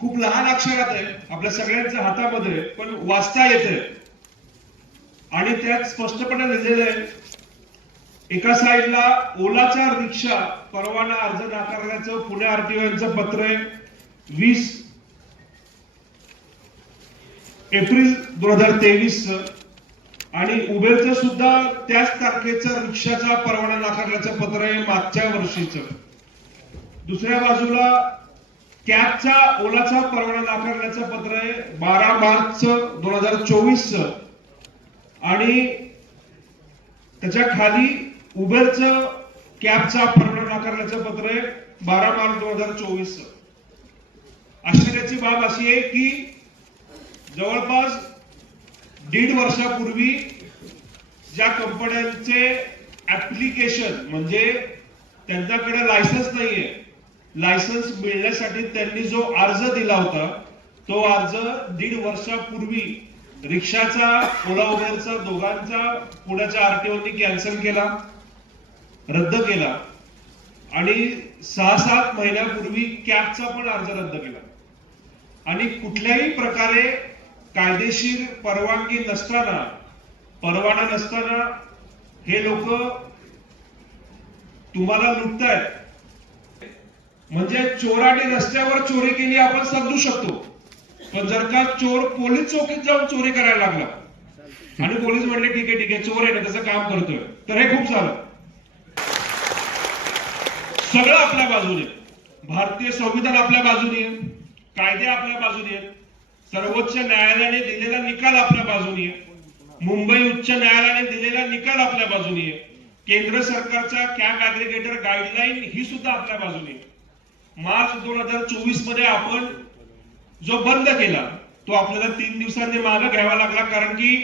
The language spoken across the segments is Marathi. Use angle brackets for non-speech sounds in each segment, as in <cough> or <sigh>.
खूप लहान अक्षरात आहे. आपल्या सगळ्यांच्या हातामध्ये पण वाचता येते आणि त्यात स्पष्टपणे लिहिलेलं आहे एका साईडला ओलाचा रिक्षा परवाना अर्ज नाकारण्याचं पुणे आरटीओ यांचं पत्र आहे. वीस एप्रिल दोन हजार तेवीस आणि उबेरचं सुद्धा त्याच तारखेचं रिक्षाचा परवाना नाकारल्याचं पत्र आहे मागच्या वर्षीचं. दुसऱ्या बाजूला कॅबचा ओलाचा परवाना नाकारण्याचं पत्र आहे बारा मार्च दोन हजार चोवीस आणि त्याच्याखाली उबेरच कॅबचा परवाना नाकारण्याचं पत्र आहे बारा मार्च दोन हजार चोवीस आश्चर्याची बाब अशी आहे की जवळपास दीड वर्षापूर्वी ज्या कंपन्यांचे ऍप्लिकेशन म्हणजे त्यांच्याकडे लायसन्स नाहीये लायसन्स मिळण्यासाठी त्यांनी जो अर्ज दिला होता तो अर्ज दीड वर्षापूर्वी रिक्षाचा ओला उबेरचा दोघांचा पुण्याच्या आरटीओनी कॅन्सल केला रद्द केला आणि सहा सात महिन्यापूर्वी कॅबचा पण अर्ज रद्द केला. आणि कुठल्याही प्रकारे कायदेशीर परवानगी नसताना परवाना नसताना हे लोक तुम्हाला लुटतायत. म्हणजे चोराने रस्त्यावर चोरी केली आपण समजू शकतो. पण जर का चोर पोलीस चौकीत जाऊन चोरी करायला लागला आणि पोलीस म्हणले ठीक आहे ठीक आहे चोर आहे ना त्याचं काम करतोय. तर हे खूप झालं. सगळं आपल्या बाजूने. भारतीय संविधान आपल्या बाजूने कायदे आपल्या बाजूने आहेत. सर्वोच्च न्यायालयाने दिलेला निकाल आपल्या बाजूने आहे. मुंबई उच्च न्यायालयाने दिलेला निकाल आपल्या बाजूने आहे. केंद्र सरकारचा कॅब ऍग्रिगेटर गाईडलाईन ही सुद्धा आपल्या बाजूने आहे. मार्च दोन हजार चोवीसमध्ये आपण जो बंद केला तो आपल्याला तीन दिवसांनी मागे घ्यावा लागला. कारण की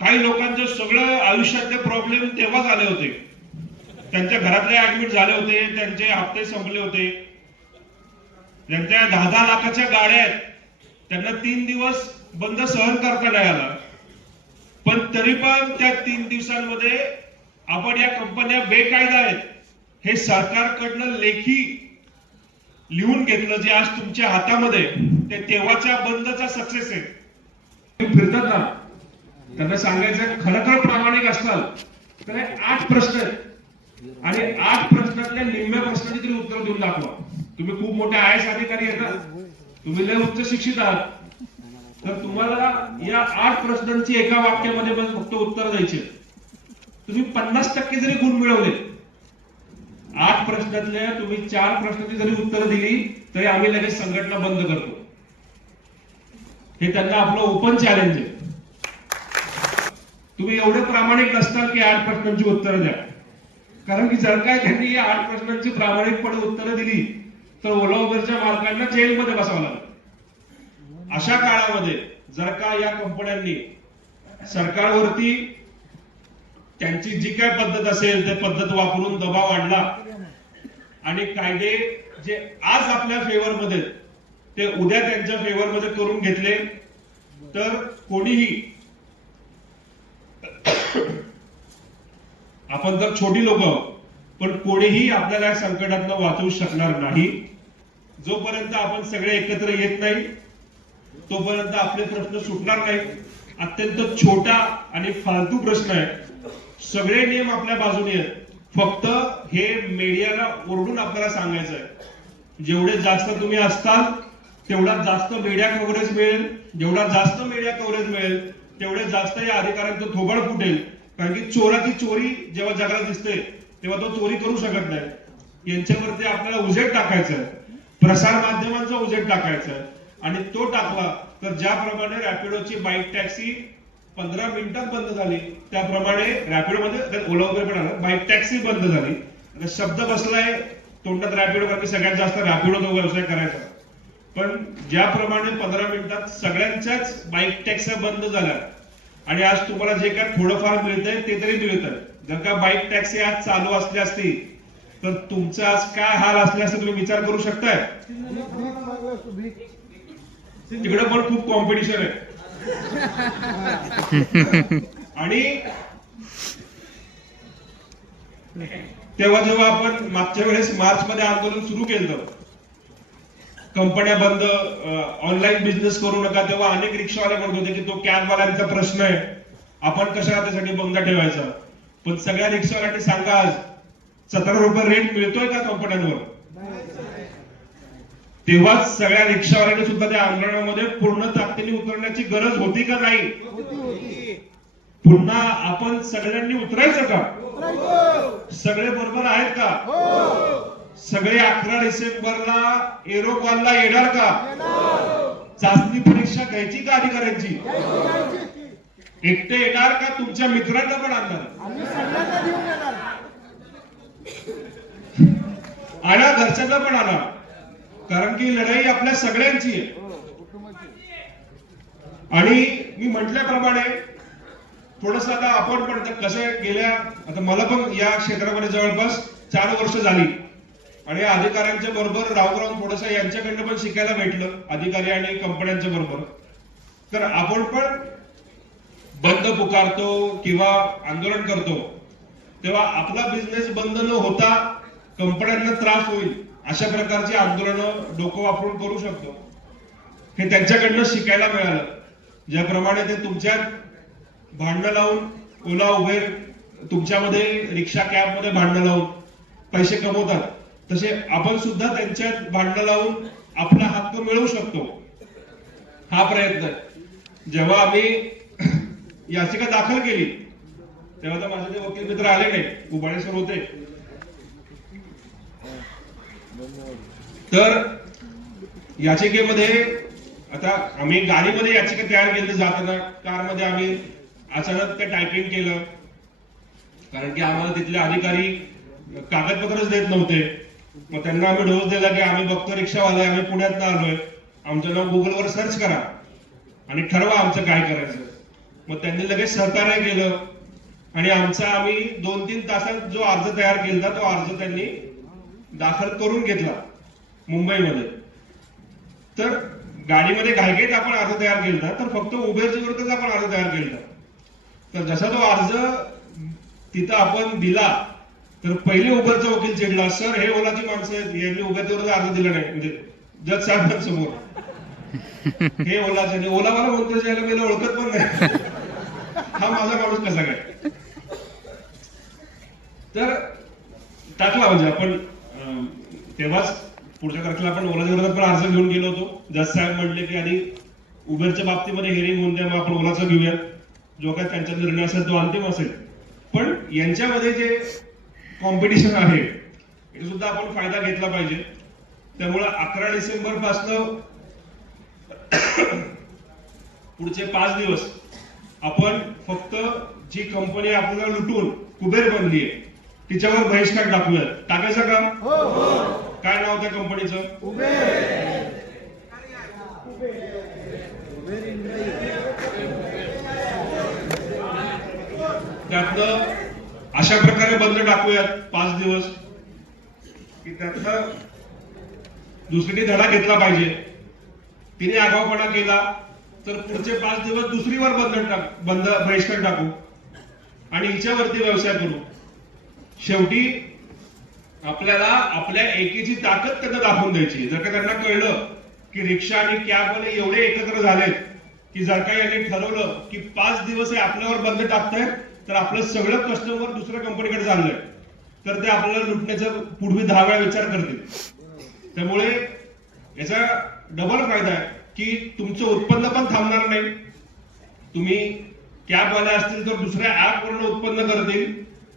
काही लोकांचं सगळं आयुष्यातले प्रॉब्लेम तेव्हा झाले होते. त्यांच्या घरातले ऍडमिट झाले होते त्यांचे हप्ते संपले होते. त्यांच्या दहा दहा लाखाच्या गाड्या आहेत. त्यांना तीन दिवस बंद सहन करता नाही आला. पण तरी पण त्या तीन दिवसांमध्ये आपण या कंपन्या बेकायदा आहेत. हे सरकारकडनं लेखी लिहून घेतलं जे आज तुमच्या हातामध्ये ते तेव्हाच्या बंदचा सक्सेस आहे. फिरतात ना. त्यांना सांगायचं खरं खर प्रामाणिक असताल तर हे आठ प्रश्न आहेत. आणि आठ प्रश्नातल्या निम्म्या प्रश्नाची तरी उत्तर देऊन दाखवा. तुम्ही खूप मोठे आय एस अधिकारी आहेत ना. तुम्ही लय उच्च शिक्षित आहात. तर तुम्हाला या आठ प्रश्नांची एका वाक्यामध्ये पण फक्त उत्तर द्यायचे तुम्ही पन्नास टक्के जरी गुण मिळवले आठ प्रश्नातल्या तुम्ही चार प्रश्नाची जरी उत्तर दिली तरी आम्ही लगेच संघटना बंद करतो. हे त्यांना आपलं ओपन चॅलेंज आहे. तुम्ही एवढे प्रामाणिक नसताल की आठ प्रश्नांची उत्तरं द्या. कारण की जर काय त्यांनी या आठ प्रश्नांची प्रामाणिकपणे उत्तरं दिली तर ओला उबेरच्या मालकांना जेलमध्ये बसावं लागेल. अशा काळामध्ये जर का या कंपन्यांनी सरकारवरती त्यांची जी काय पद्धत असेल ते पद्धत वापरून दबाव आणला आणि कायदे जे आज आपल्या फेवर मध्ये ते उद्या त्यांच्या फेवर मध्ये करून घेतले तर कोणीही आपण तर छोटी लोक पण कोणीही आपल्याला या संकटातनं वाचवू शकणार नाही. जोपर्यंत आपण सगळे एकत्र येत नाही तोपर्यंत आपले प्रश्न सुटणार नाही. अत्यंत छोटा आणि फालतू प्रश्न आहे. सगळे नियम आपल्या बाजूने आहेत. फक्त हे मीडियाला ओरडून आपल्याला सांगायचं आहे जेवढे जास्त तुम्ही असताल तेवढा जास्त मीडिया कव्हरेज मिळेल जेवढा जास्त मीडिया कव्हरेज मिळेल तेवढे जास्त या अधिकाऱ्यांचं थोबड फुटेल. कारण की चोराची चोरी जेव्हा जगाला दिसते तेव्हा तो चोरी करू शकत नाही. यांच्यावरती आपल्याला उजेड टाकायचं आहे प्रसार माध्यमांचा उजेड टाकायचा आहे आणि तो टाकला तर ज्याप्रमाणे रॅपिडोची बाईक टॅक्सी पंधरा मिनिटात बंद झाली. त्याप्रमाणे रॅपिडो मध्ये त्यात ओला उबेर पण आलं. बाईक टॅक्सी बंद झाली. आता शब्द बसलाय तोंडात रॅपिडो कारण सगळ्यात जास्त रॅपिडो व्यवसाय करायचा. पण ज्याप्रमाणे पंधरा मिनिटात सगळ्यांच्याच बाईक टॅक्सी बंद झाल्या. आणि आज तुम्हाला जे काय थोडंफार मिळतंय ते तरी मिळतंय. जर का बाईक टॅक्सी आज चालू असली असती तर तुमचा आज काय हाल असले असते तुम्ही विचार करू शकताय? तिकडे पण खूप कॉम्पिटिशन आहे. आणि तेव्हा जेव्हा आपण मागच्या वेळेस मार्च मध्ये आंदोलन सुरू केलं कंपन्या बंद ऑनलाईन बिझनेस करू नका तेव्हा अनेक रिक्षावाले म्हणत होते की तो कॅबवाल्यांचा प्रश्न आहे. आपण कशा त्यासाठी बंद ठेवायचा? पण सगळ्या रिक्षावाल्यांनी सांगा आज सतरा रुपये रेट मिळतोय का कंपन्यांवर? तेव्हाच सगळ्या रिक्षावाल्यांनी सुद्धा त्या आंदोलनामध्ये पूर्ण ताकदीने उतरण्याची गरज होती का नाही? पुन्हा आपण सगळ्यांनी उतरायचं का? सगळे बरोबर आहेत का? सगळे अकरा डिसेंबरला एरोकॉनला येणार का? चाचणी परीक्षा घ्यायची का अधिकाऱ्यांची? एकटे येणार का तुमच्या मित्रांना पण आणणार? आणा घरच्यांना पण आणा. कारण की लढाई आपल्या सगळ्यांची आहे. आणि मी म्हटल्याप्रमाणे थोडस आता आपण पण कसे गेल्या आता मला पण या क्षेत्रामध्ये जवळपास चार वर्ष झाली. आणि या अधिकाऱ्यांच्या बरोबर राहून राहून थोडस यांच्याकडनं पण शिकायला भेटलं अधिकारी आणि कंपन्यांच्या बरोबर. तर आपण पण बंद पुकारतो किंवा आंदोलन करतो तेव्हा आपला बिझनेस बंद न होता कंपन्यांना त्रास होईल. अशा प्रकारची आंदोलनं डोकं वापरून करू शकतो. हे त्यांच्याकडनं शिकायला मिळालं. ज्याप्रमाणे ते तुमच्यात भांडणं लावून ओला उबेर तुमच्यामध्ये रिक्षा कॅबमध्ये भांडणं लावून पैसे कमवतात तसे आपण सुद्धा त्यांच्यात भांडणं लावून आपला हक्क मिळवू शकतो. हा प्रयत्न जेव्हा आम्ही <clears throat> याचिका दाखल केली तेव्हा तर माझे ते वकील मित्र आले नाही उबाळेसर होते. तर याचिकेमध्ये आता आम्ही गाडीमध्ये याचिका तयार केली जाताना कारमध्ये आम्ही अचानक ते टायपिंग केलं. कारण की आम्हाला तिथले अधिकारी कागदपत्रच देत नव्हते. मग त्यांना आम्ही डोस दिला की आम्ही बघतो रिक्षावाले आम्ही पुण्यात आलोय. आमचं नाव गुगलवर सर्च करा. आणि ठरवा आमचं काय करायचं. मग त्यांनी लगेच सहकार्य केलं. आणि आमचा आम्ही दोन तीन तासात जो अर्ज तयार केला तो अर्ज त्यांनी दाखल करून घेतला मुंबईमध्ये. तर गाडीमध्ये घायघाईत आपण अर्ज तयार केला तर फक्त उबेरच्या विरुद्धच आपण अर्ज तयार केला तर जसा तो अर्ज तिथं आपण दिला तर पहिले उबरचा वकील चिडला सर हे ओलाची माणसं आहेत यांनी उबेरच्या विरुद्ध अर्ज दिला नाही. म्हणजे जज साहेबांसमोर. <laughs> हे ओलाचे आणि ओला मला म्हणतो याला मी ओळखत पण नाही. <laughs> हा माझा माणूस कसा काय? तर टाकला म्हणजे आपण तेव्हाच पुढच्या तारखेला आपण ओलाच्या विरोधात पण अर्ज घेऊन गेलो होतो. जज साहेब म्हणले की आधी उबेरच्या बाबतीमध्ये हेरिंग होऊन द्या मग आपण ओलाचा घेऊया. जो काय त्यांचा निर्णय असेल तो अंतिम असेल. पण यांच्यामध्ये जे कॉम्पिटिशन आहे हे सुद्धा आपण फायदा घेतला पाहिजे. त्यामुळे अकरा डिसेंबर पासनं <coughs> पुढचे पाच दिवस आपण फक्त जी कंपनी आपल्याला लुटून कुबेर बनली आहे तिच्यावर बहिष्कार टाकूया टाकायचं का हो हो. काय नाव त्या कंपनीचं? उभे त्यातनं अशा प्रकारे बंद टाकूयात पाच दिवस. की त्यातनं दुसरीने धडा घेतला पाहिजे. तिने आगाऊपणा केला तर पुढचे पाच दिवस दुसरीवर बंद टाक बंद बहिष्कार टाकू. आणि हिच्यावरती व्यवसाय करू. शेवटी आपल्याला आपल्या एकीची ताकद त्यांना दाखवून द्यायची. जर का त्यांना कळलं की रिक्षा आणि कॅबवाले एवढे एकत्र झालेत की जर का यांनी ठरवलं की पाच दिवस हे आपल्यावर बंद टाकतायत तर आपलं सगळं कस्टमर दुसऱ्या कंपनीकडे चाललंय. तर ते आपल्याला लुटण्याचा पुढे दहा वेळा विचार करतील. त्यामुळे याचा डबल फायदा आहे की तुमचं उत्पन्न पण थांबणार नाही. तुम्ही कॅबवाले असतील तर दुसऱ्या ऍप उत्पन्न करतील.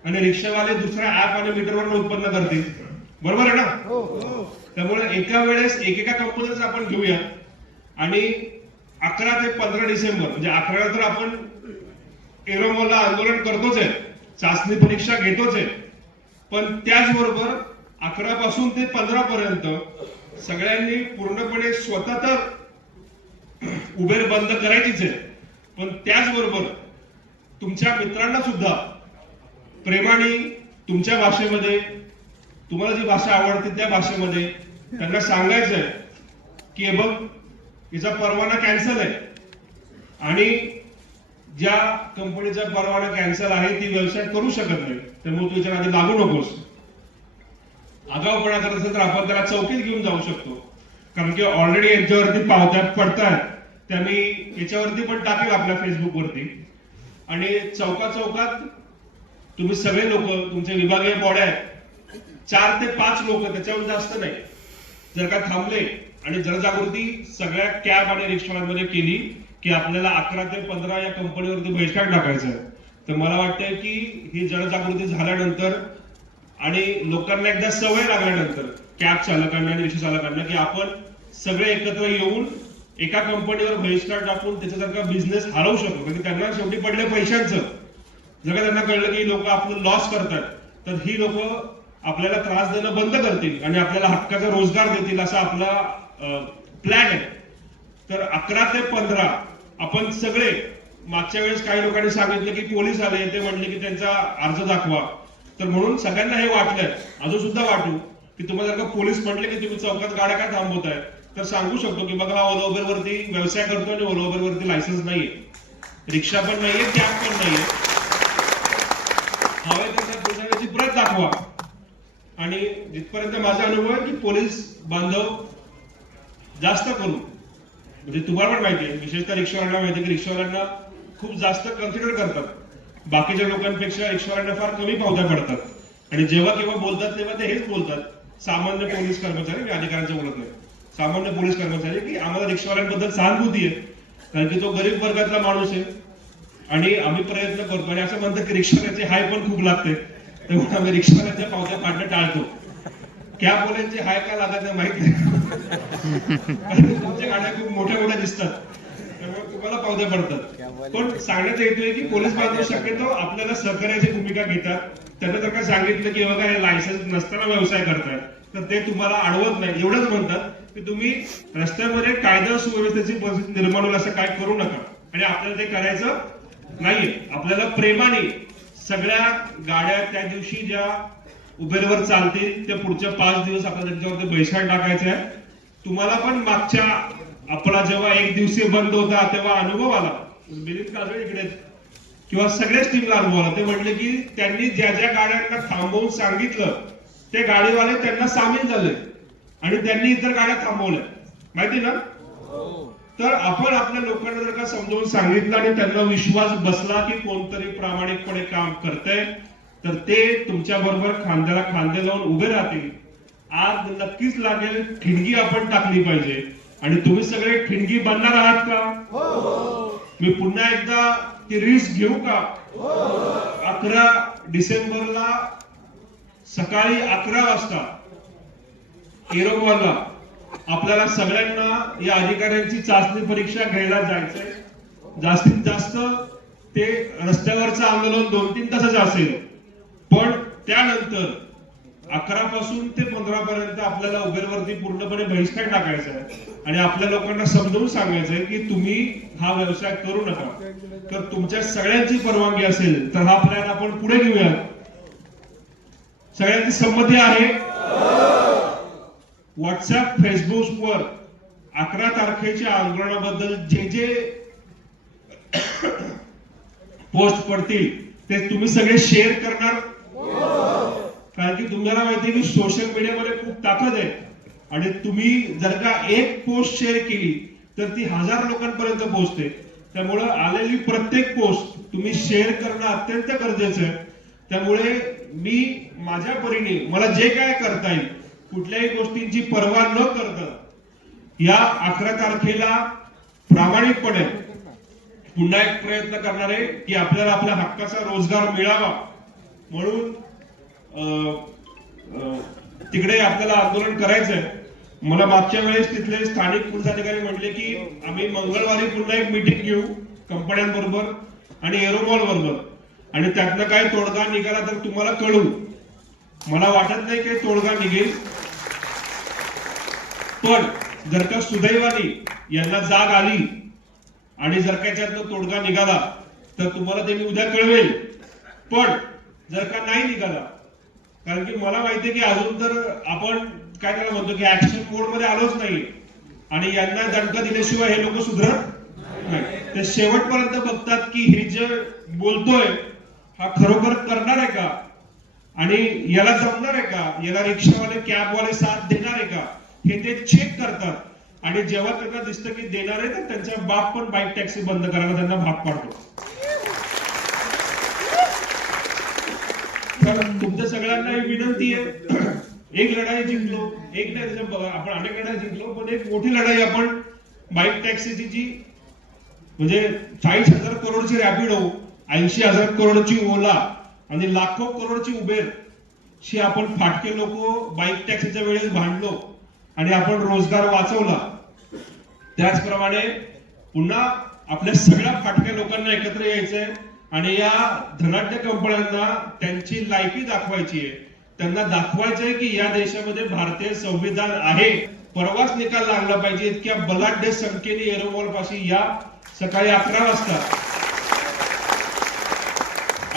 आणि रिक्षावाले दुसऱ्या ऍप आणि मीटरवरनं उत्पन्न करतील. बरोबर आहे ना? हो. त्यामुळे एका वेळेस एकेका कंपनीचं आपण घेऊया. आणि अकरा ते पंधरा डिसेंबर म्हणजे अकरा तर आपण एरोमॉलला आंदोलन करतोच आहे. चाचणी परीक्षा घेतोच आहे. पण त्याचबरोबर अकरा पासून ते पंधरा पर्यंत सगळ्यांनी पूर्णपणे स्वतः तर उबेर बंद करायचीच आहे. पण त्याचबरोबर तुमच्या मित्रांना सुद्धा प्रेमाने तुमच्या भाषेमध्ये तुम्हाला जी भाषा आवडते त्या भाषेमध्ये त्यांना सांगायचंय की हे बघ हिचा परवाना कॅन्सल आहे. आणि ज्या कंपनीचा परवाना कॅन्सल आहे ती व्यवसाय करू शकत नाही. त्यामुळे तू याच्या आधी लागू नकोस. आगाऊपणा करत असेल तर आपण त्याला चौकीत घेऊन जाऊ शकतो. कारण की ऑलरेडी यांच्यावरती पावत्या पडतात त्या मी याच्यावरती पण टाकेल आपल्या फेसबुकवरती आणि चौका चौकात तुम्ही सगळे लोक तुमचे विभागीय बॉड्या आहेत. चार ते पाच लोक त्याच्याहून जास्त नाही. जर का थांबले आणि जनजागृती सगळ्या कॅब आणि रिक्षावाल्यांमध्ये केली की आपल्याला अकरा ते पंधरा या कंपनीवरती बहिष्कार टाकायचा आहे तर मला वाटतंय की ही जनजागृती झाल्यानंतर आणि लोकांना एकदा सवय लागल्यानंतर कॅब चालकांना आणि रिक्षा चालकांना की आपण सगळे एकत्र येऊन एका कंपनीवर बहिष्कार टाकून त्याचा बिझनेस हलवू शकतो. कारण त्यांना शेवटी पडले पैशांचं. जर का त्यांना कळलं की लोक आपलं लॉस करतात तर ही लोक आपल्याला त्रास देणं बंद करतील आणि आपल्याला हक्काचा रोजगार देतील असा आपला प्लॅन आहे. तर अकरा ते पंधरा आपण सगळे मागच्या वेळेस काही लोकांनी सांगितलं की पोलीस आले ते म्हटले की त्यांचा अर्ज दाखवा. तर म्हणून सगळ्यांना हे वाटलंय अजून सुद्धा वाटू की तुम्हाला जर का पोलीस म्हटले की तुम्ही चौकात गाड्या काय थांबवताय तर सांगू शकतो की बघा हा ओला वरती व्यवसाय करतो आणि ओला वरती लायसन्स नाहीये. रिक्षा पण नाहीये कॅब पण नाहीये. हवे तर पुराव्याची प्रत दाखवा. आणि जिथपर्यंत माझा अनुभव आहे की पोलीस बांधव जास्त करून म्हणजे तुम्हाला पण माहिती आहे विशेषतः रिक्षावाल्यांना माहिती आहे की रिक्षावाल्यांना खूप जास्त कन्सिडर करतात. बाकीच्या लोकांपेक्षा रिक्षावाल्यांना फार कमी पावत्या पडतात. आणि जेव्हा केव्हा बोलतात तेव्हा ते हेच बोलतात. सामान्य पोलीस कर्मचारी मी अधिकाऱ्यांचं बोलत नाही. सामान्य पोलीस कर्मचारी की आम्हाला रिक्षावाल्यांबद्दल सहानुभूती आहे. कारण की तो गरीब वर्गातला माणूस आहे. आणि आम्ही प्रयत्न करतो आणि असं म्हणतात की रिक्षावाल्याचे हाय पण खूप लागते. तेव्हा आम्ही रिक्षावाल्याच्या पावत्या पाडणं टाळतो. त्या बोलायचे हाय का लागत नाही माहीत नाही. तुमच्या गाड्या खूप मोठ्या मोठ्या दिसतात. त्यामुळे तुम्हाला पावत्या पडतात. पण सांगण्यात येतोय की पोलीस बांधव शक्यतो आपल्याला सहकार्याची भूमिका घेतात. त्यांना जर का सांगितलं की बघा हे लायसन्स नसताना व्यवसाय करताय तर ते तुम्हाला अडवत नाही. एवढंच म्हणतात की तुम्ही रस्त्यामध्ये कायदा सुव्यवस्थेची परिस्थिती निर्माण होईल असं काय करू नका. आणि आपल्याला ते करायचं नाही आपल्याला प्रेमाने सगळ्या गाड्या त्या दिवशी ज्या उबेरवर चालतील त्या पुढच्या पाच दिवस आपल्याला त्यांच्यावर बहिष्कार टाकायचा आहे. तुम्हाला पण मागच्या आपला जेव्हा एक दिवसीय बंद होता तेव्हा अनुभव आला. मिलिंद काजळ इकडे किंवा सगळ्याच टीमला अनुभव आला. ते म्हटले की त्यांनी ज्या ज्या गाड्यांना थांबवून सांगितलं ते गाडीवाले त्यांना सामील झाले. आणि त्यांनी इतर गाड्या थांबवल्या. माहिती ना? हो. तर आपण आपल्या लोकांना जर का समजावून सांगितलं आणि त्यांना विश्वास बसला की कोणतरी प्रामाणिकपणे काम करतंय तर ते तुमच्या बरोबर खांद्याला खांदे लावून उभे राहतील. आज नक्कीच लागेल ठिणगी आपण टाकली पाहिजे. आणि तुम्ही सगळे ठिणगी बनणार आहात का? मी पुन्हा एकदा ती रिस्क घेऊ का? अकरा डिसेंबरला सकाळी अकरा वाजता एरोवाला आपल्याला सगळ्यांना या अधिकाऱ्यांची चाचणी परीक्षा घ्यायला जायचंय. जास्तीत जास्त ते रस्त्यावरचं आंदोलन दोन तीन तासाचं असेल. पण त्यानंतर अकरा पासून ते पंधरा पर्यंत आपल्याला उबेरवरती पूर्णपणे बहिष्कार टाकायचा आहे. आणि आपल्या लोकांना समजावून सांगायचंय की तुम्ही हा व्यवसाय करू नका. तर तुमच्या सगळ्यांची परवानगी असेल तर हा प्लॅन आपण पुढे घेऊया. सगळ्यांची संमती आहे? व्हॉट्सअप फेसबुकवर अकरा तारखेच्या आंदोलनाबद्दल जे जे पोस्ट पडतील ते तुम्ही सगळे शेअर करणार. कारण की तुम्हाला माहिती की सोशल मीडियामध्ये खूप ताकद आहे. आणि तुम्ही जर का एक पोस्ट शेअर केली तर ती हजार लोकांपर्यंत पोहोचते. त्यामुळं आलेली प्रत्येक पोस्ट तुम्ही शेअर करणं अत्यंत गरजेचं आहे. त्यामुळे मी माझ्या परीने मला जे काय करता येईल कुठल्याही गोष्टींची पर्वा न करता या अकरा तारखेला प्रामाणिकपणे पुन्हा एक प्रयत्न करणार आहे की आपल्याला आपल्या हक्काचा रोजगार मिळावा. म्हणून तिकडे आपल्याला आंदोलन करायचंय. मला मागच्या वेळेस तिथले स्थानिक पोलीस अधिकारी की आम्ही मंगळवारी पुन्हा एक मीटिंग घेऊ कंपन्यांबरोबर आणि एरोमॉल बरोबर आणि त्यातनं काय तोडगा निघाला तर तुम्हाला कळू. मला वाटत नाही की तोडगा निघेल. पण जर का सुदैवाने यांना जाग आली आणि जर का याच्यातनं तोडगा निघाला तर तुम्हाला ते मी उद्या कळवेल. पण जर का नाही निघाला कारण की मला माहितीये की अजून तर आपण काय त्याला म्हणतो की ऍक्शन मोडमध्ये आलोच नाही आणि यांना दणका दिल्याशिवाय हे लोक सुधरत नाही. ते शेवटपर्यंत बघतात की हे जे बोलतोय हा खरोखर करणार आहे का? आणि याला जमणार आहे का? याला रिक्षावाले कॅबवाले साथ देणार आहे का? हे ते चेक करतात. आणि जेव्हा त्यांना दिसतं की देणार आहे तर त्यांचा बाप पण बाईक टॅक्सी बंद करायला त्यांना भाग पाडतो. तर तुमच्या सगळ्यांना ही विनंती आहे. <clears throat> एक लढाई जिंकलो. एक नाही आपण अनेक लढाई जिंकलो पण एक मोठी लढाई आपण बाईक टॅक्सीची जी म्हणजे चाळीस हजार करोडची रॅपिडो हो, ऐंशी हजार करोडची ओला आणि लाखो करोडची उबेर शी आपण फाटके लोक बाईक टॅक्सीच्या वेळेस भांडलो. आणि आपण रोजगार वाचवला. त्याचप्रमाणे पुन्हा आपल्या सगळ्या फाटक्या लोकांना एकत्र यायचंय आणि या धनाढ्य कंपन्यांना त्यांची लायकी दाखवायची आहे. त्यांना दाखवायचंय की या देशामध्ये भारतीय संविधान आहे. परवाच निकाल लागला पाहिजे. इतक्या बलाढ्य संख्येने एरोमॉल पाशी या सकाळी अकरा वाजता.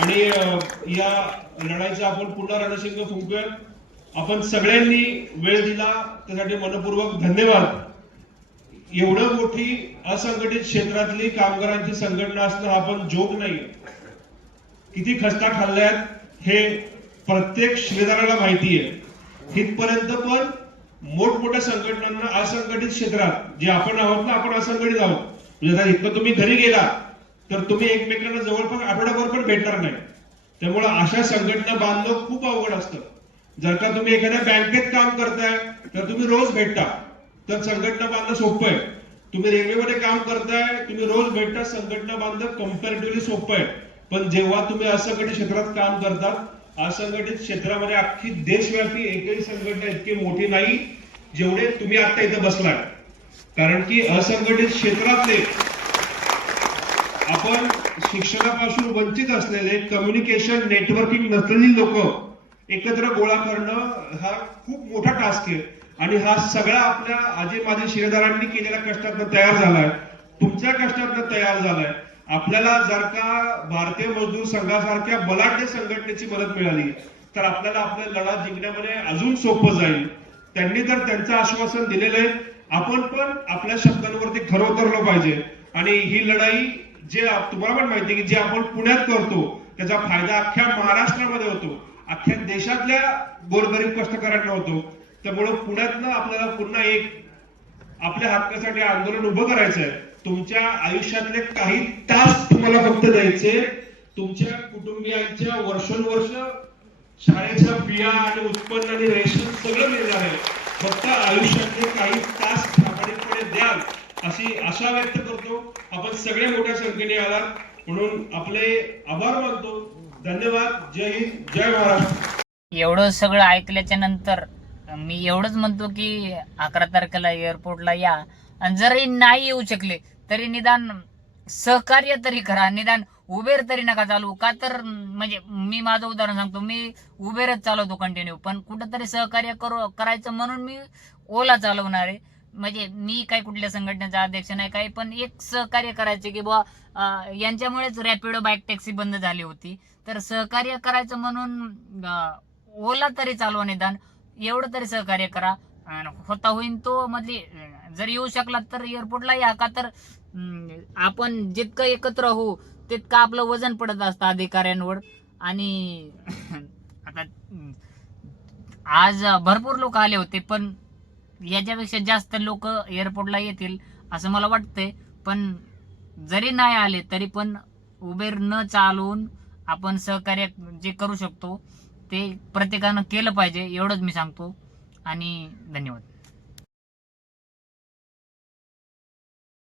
आणि या लढाईचा आपण पुन्हा रणशिंग फुंकूया आपण सगळ्यांनी वेळ दिला त्यासाठी मनपूर्वक धन्यवाद. एवढं मोठी असंघटित क्षेत्रातली कामगारांची संघटना असणं आपण जोक नाही. किती खस्ता खाल्ल्यात हे प्रत्येक शिलेदाराला माहिती आहे. इथपर्यंत पण मोठमोठ्या संघटनांना असंघटित क्षेत्रात जे आपण आहोत ना आपण असंघटित आहोत. म्हणजे इतकं तुम्ही घरी गेला तर तुम्ही एकमेकांना जवळपास आठवड्याभर पण भेटणार नाही. त्यामुळे अशा संघटना बांधणं खूप अवघड असतं. जर का तुम्ही एखाद्या बँकेत काम करताय तर तुम्ही रोज भेटता. तर संघटना बांधणं सोपं आहे. तुम्ही रेल्वेमध्ये काम करताय तुम्ही रोज भेटता संघटना बांधणं कम्पॅरेटिव्हली सोपं आहे. पण जेव्हा तुम्ही असंघटित क्षेत्रात काम करतात असंघटित क्षेत्रामध्ये अख्खी देशव्यापी एकही संघटना इतकी मोठी नाही जेवढे तुम्ही आता इथं बसलाय कारण की असंघटित क्षेत्रातले आपण शिक्षणापासून वंचित असलेले कम्युनिकेशन नेटवर्किंग नसलेली लोक एकत्र गोळा करणं हा खूप मोठा टास्क आहे. आणि हा सगळा आपल्या आजी माझे शिरेदारांनी केलेल्या कष्टातनं तयार झालाय. तुमच्या कष्टातनं तयार झालाय. आपल्याला जर का भारतीय मजदूर संघासारख्या बलाढ्य संघटनेची मदत मिळाली तर आपल्याला आपला लढा जिंकण्यामध्ये अजून सोपं जाईल. त्यांनी तर त्यांचं आश्वासन दिलेलं आहे. आपण पण आपल्या शब्दांवरती खरं उतरलं पाहिजे. आणि ही लढाई जे तुम्हाला पण माहिती आहे की जे आपण पुण्यात करतो त्याचा फायदा अख्ख्या महाराष्ट्रामध्ये होतो. अख्ख्या देशातल्या गोरगरीब कष्टकऱ्यांना होतो. त्यामुळं पुण्यातनं आपल्याला पुन्हा एक आपल्या हक्कासाठी आंदोलन उभं करायचं आहे तुमच्या आयुष्यातले काही तास तुम्हाला फक्त द्यायचे. तुमच्या कुटुंबियांच्या वर्षानुवर्ष शाळेच्या बिया आणि उत्पन्न आणि रेशन सगळं मिळणार आहे. फक्त आयुष्यातले काही तास प्रामाणिकपणे द्याल अशी आशा व्यक्त करतो. आपण सगळे मोठ्या संख्येने आलात. म्हणून आपले आभार मानतो. धन्यवाद. जय हिंद जय महाराष्ट्र. एवढं सगळं ऐकल्याच्या नंतर मी एवढंच म्हणतो की अकरा तारखेला एअरपोर्टला या. आणि जरी नाही येऊ शकले तरी निदान सहकार्य तरी करा. निदान उबेर तरी नका चालू का तर म्हणजे मी माझं उदाहरण सांगतो मी उबेरच चालवतो कंटिन्यू पण कुठंतरी सहकार्य करू करायचं म्हणून मी ओला चालवणार. आहे म्हणजे मी काही कुठल्या संघटनेचा अध्यक्ष नाही काही पण एक सहकार्य करायचे की बुवा यांच्यामुळेच रॅपिडो बाईक टॅक्सी बंद झाली होती. तर सहकार्य करायचं म्हणून ओला तरी चालवा निदान एवढं तरी सहकार्य करा. होता होईन तो मधली जर येऊ शकला तर एअरपोर्टला या का तर आपण जितकं एकत्र होऊ तितकं आपलं वजन पडत असतं अधिकाऱ्यांवर. आणि <laughs> आता आज भरपूर लोक आले होते पण याच्यापेक्षा जास्त लोक एअरपोर्टला येतील असं मला वाटतंय. पण जरी नाही आले तरी पण उबेर न चालवून आपण सहकार्य जे करू शकतो ते प्रत्येकानं केलं पाहिजे एवढंच मी सांगतो. आणि धन्यवाद.